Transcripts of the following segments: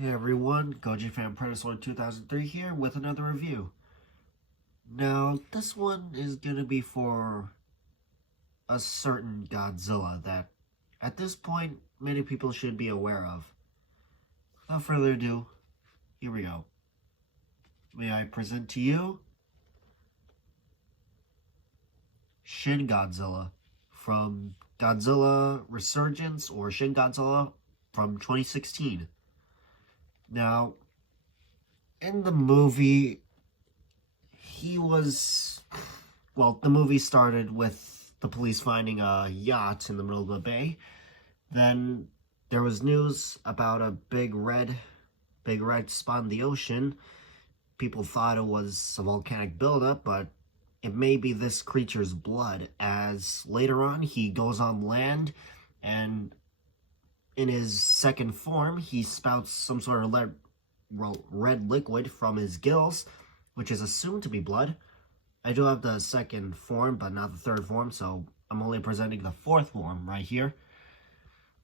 Hey everyone, Goji Fan Predator 2003 here with another review. Now, this one is gonna be for a certain Godzilla that, at this point, many people should be aware of. Without further ado, here we go. May I present to you Shin Godzilla from Godzilla Resurgence or Shin Godzilla from 2016. Now, in the movie, the movie started with the police finding a yacht in the middle of the bay. Then there was news about a big red spot in the ocean. People thought it was a volcanic buildup, but it may be this creature's blood, as later on he goes on land and in his second form, he spouts some sort of red liquid from his gills, which is assumed to be blood. I do have the second form, but not the third form, so I'm only presenting the fourth form right here.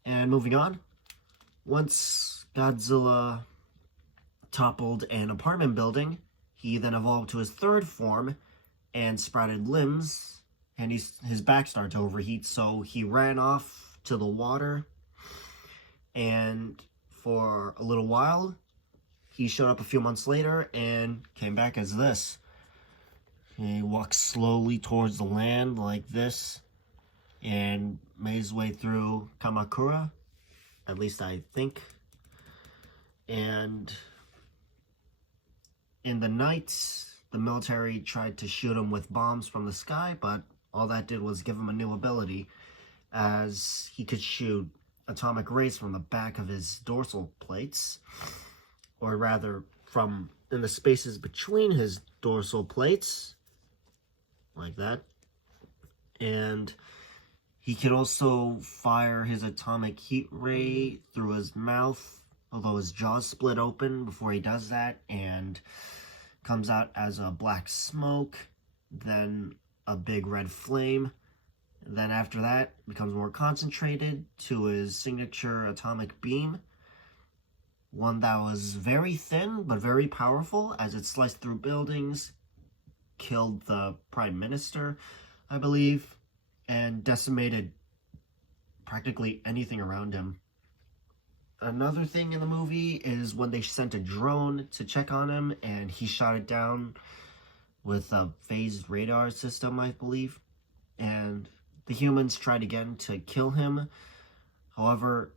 And moving on, once Godzilla toppled an apartment building, he then evolved to his third form and sprouted limbs, and his back started to overheat, so he ran off to the water. And for a little while, he showed up a few months later and came back as this. He walks slowly towards the land like this and made his way through Kamakura, at least I think. And in the night, the military tried to shoot him with bombs from the sky, but all that did was give him a new ability, as he could shoot atomic rays from the back of his dorsal plates, or rather from in the spaces between his dorsal plates, like that. And he could also fire his atomic heat ray through his mouth, although his jaws split open before he does that, and comes out as a black smoke, then a big red flame. Then after that, becomes more concentrated to his signature atomic beam. One that was very thin, but very powerful, as it sliced through buildings, killed the Prime Minister, I believe, and decimated practically anything around him. Another thing in the movie is when they sent a drone to check on him, and he shot it down with a phased radar system, I believe. And the humans tried again to kill him. However,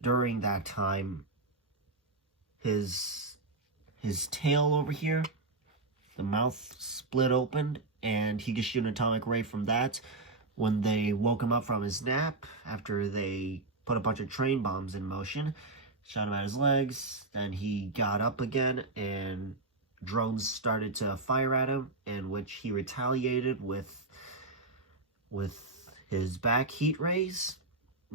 during that time, his tail over here, the mouth split open, and he could shoot an atomic ray from that. When they woke him up from his nap, after they put a bunch of train bombs in motion, shot him at his legs, then he got up again, and drones started to fire at him, in which he retaliated with his back heat rays,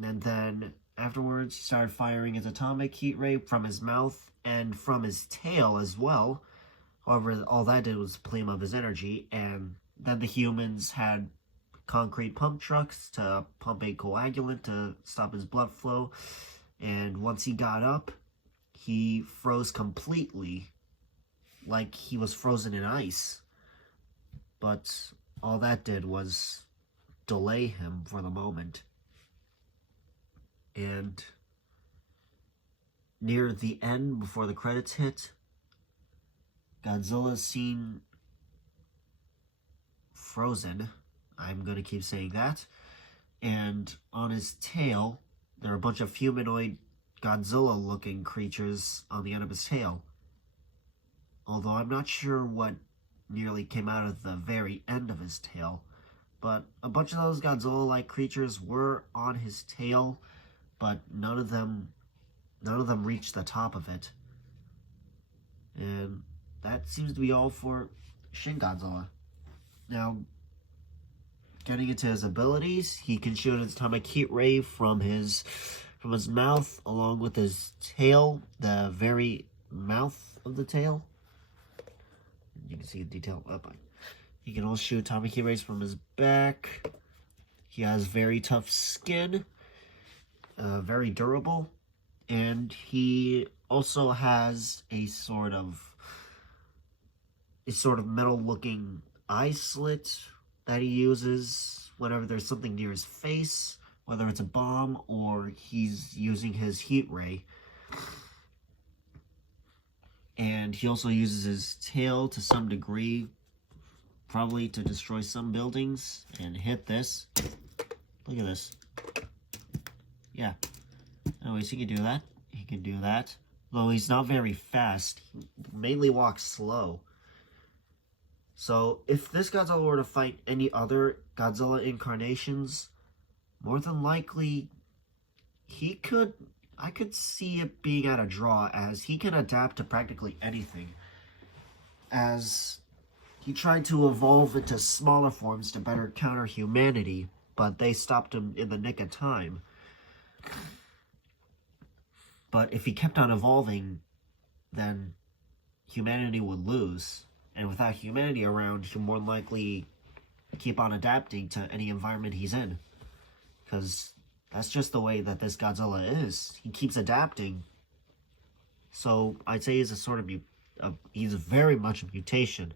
and then afterwards he started firing his atomic heat ray from his mouth and from his tail as well. However, all that did was play up his energy, and then the humans had concrete pump trucks to pump a coagulant to stop his blood flow, and once he got up, he froze completely, like he was frozen in ice. But all that did was delay him for the moment. And near the end, before the credits hit, Godzilla's seen frozen. I'm gonna keep saying that. And on his tail, there are a bunch of humanoid Godzilla-looking creatures on the end of his tail. Although I'm not sure what nearly came out of the very end of his tail. But a bunch of those Godzilla-like creatures were on his tail, but none of them reached the top of it. And that seems to be all for Shin Godzilla. Now, getting into his abilities, he can shoot an atomic heat ray from his mouth, along with his tail, the very mouth of the tail. You can see the detail up. He can also shoot atomic heat rays from his back. He has very tough skin, very durable, and he also has a sort of metal-looking eye slit that he uses whenever there's something near his face, whether it's a bomb or he's using his heat ray. And he also uses his tail to some degree, probably to destroy some buildings and hit this. Look at this. Yeah. Anyways, he can do that. He can do that. Though he's not very fast. He mainly walks slow. So, if this Godzilla were to fight any other Godzilla incarnations, more than likely, I could see it being at a draw, as he can adapt to practically anything. As he tried to evolve into smaller forms to better counter humanity, but they stopped him in the nick of time. But if he kept on evolving, then humanity would lose. And without humanity around, he'll more likely keep on adapting to any environment he's in. Because that's just the way that this Godzilla is. He keeps adapting. So I'd say he's a sort of he's very much a mutation,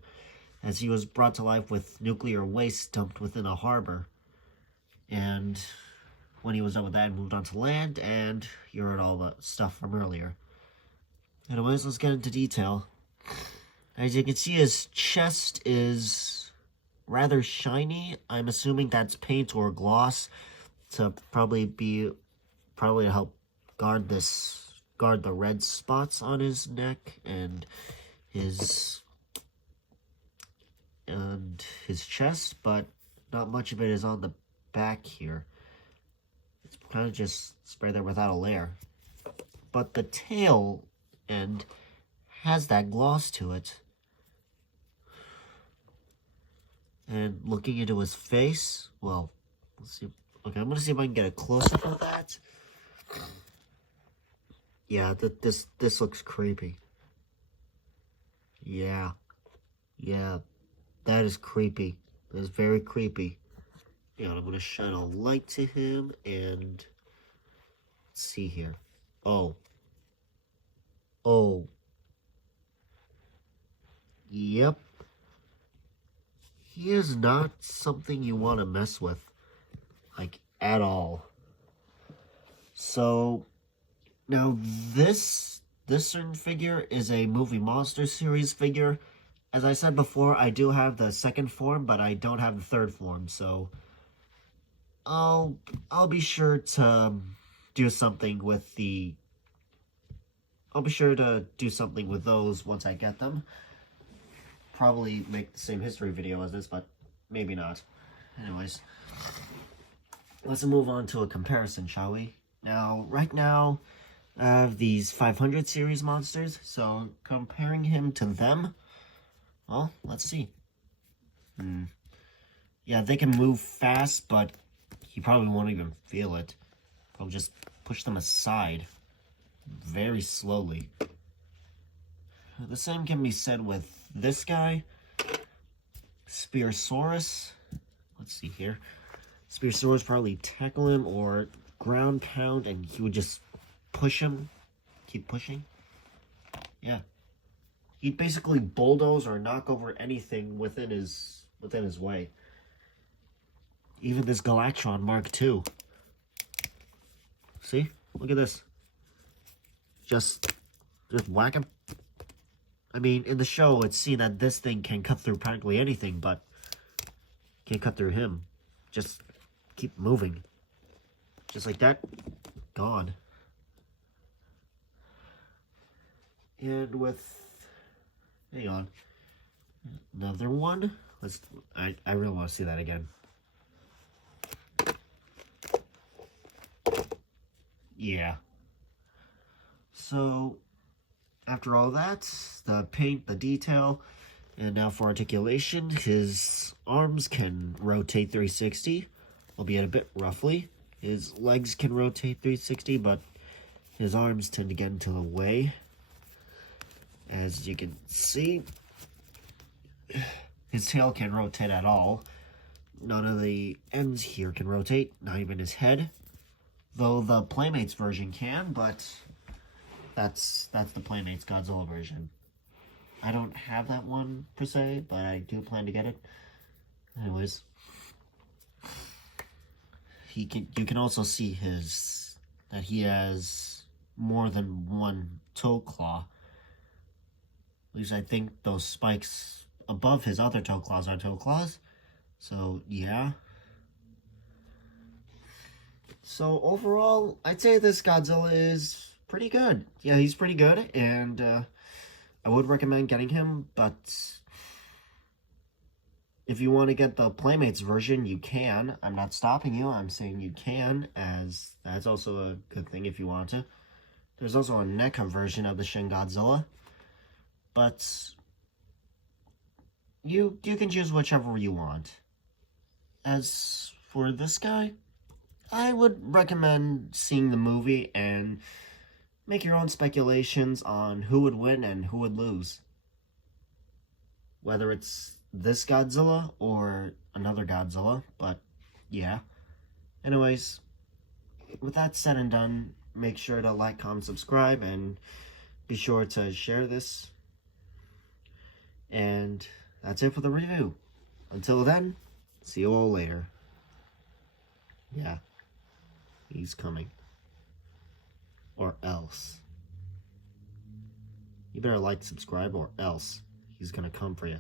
as he was brought to life with nuclear waste dumped within a harbor. And when he was done with that, he moved on to land, and you heard all the stuff from earlier. Anyways, let's get into detail. As you can see, his chest is rather shiny. I'm assuming that's paint or gloss to probably to help guard the red spots on his neck and his chest, but not much of it is on the back here. It's kind of just spread there without a layer. But the tail end has that gloss to it. And looking into his face, well, let's see. Okay, I'm gonna see if I can get a close-up of that. Yeah, this looks creepy. Yeah, that is creepy. That is very creepy. And I'm gonna shine a light to him, and let's see here. Oh. Yep. He is not something you want to mess with, like, at all. So, now this certain figure is a movie monster series figure. As I said before, I do have the second form, but I don't have the third form, so I'll be sure to do something with those once I get them. Probably make the same history video as this, but maybe not. Anyways, let's move on to a comparison, shall we? Now, right now, I have these 500 series monsters, so comparing him to them, well, let's see. Yeah, they can move fast, but you probably won't even feel it. I'll just push them aside very slowly. The same can be said with this guy, Spearsaurus. Let's see here. Spearsaurus probably tackle him or ground pound, and he would just push him, keep pushing. Yeah, he'd basically bulldoze or knock over anything within his way. Even this Galactron Mark II. See, look at this. Just whack him. I mean, in the show, it's seen that this thing can cut through practically anything, but can't cut through him. Just keep moving. Just like that, gone. And with, hang on, another one. I really want to see that again. Yeah. So, after all that, the paint, the detail, and now for articulation, his arms can rotate 360, albeit a bit roughly. His legs can rotate 360, but his arms tend to get into the way. As you can see, his tail can't rotate at all. None of the ends here can rotate, not even his head. Though the Playmates version can, but That's the Playmates Godzilla version. I don't have that one per se, but I do plan to get it. Anyways, you can also see that he has more than one toe claw. At least I think those spikes above his other toe claws are toe claws. So yeah. So overall, I'd say this Godzilla is pretty good. Yeah, he's pretty good, and I would recommend getting him, but if you want to get the Playmates version, you can. I'm not stopping you. I'm saying you can, as that's also a good thing if you want to. There's also a NECA version of the Shin Godzilla, but you can choose whichever you want. As for this guy, I would recommend seeing the movie and make your own speculations on who would win and who would lose. Whether it's this Godzilla or another Godzilla, but yeah. Anyways, with that said and done, make sure to like, comment, subscribe, and be sure to share this. And that's it for the review. Until then, see you all later. Yeah, he's coming. Or else. You better like, subscribe, or else he's gonna come for you.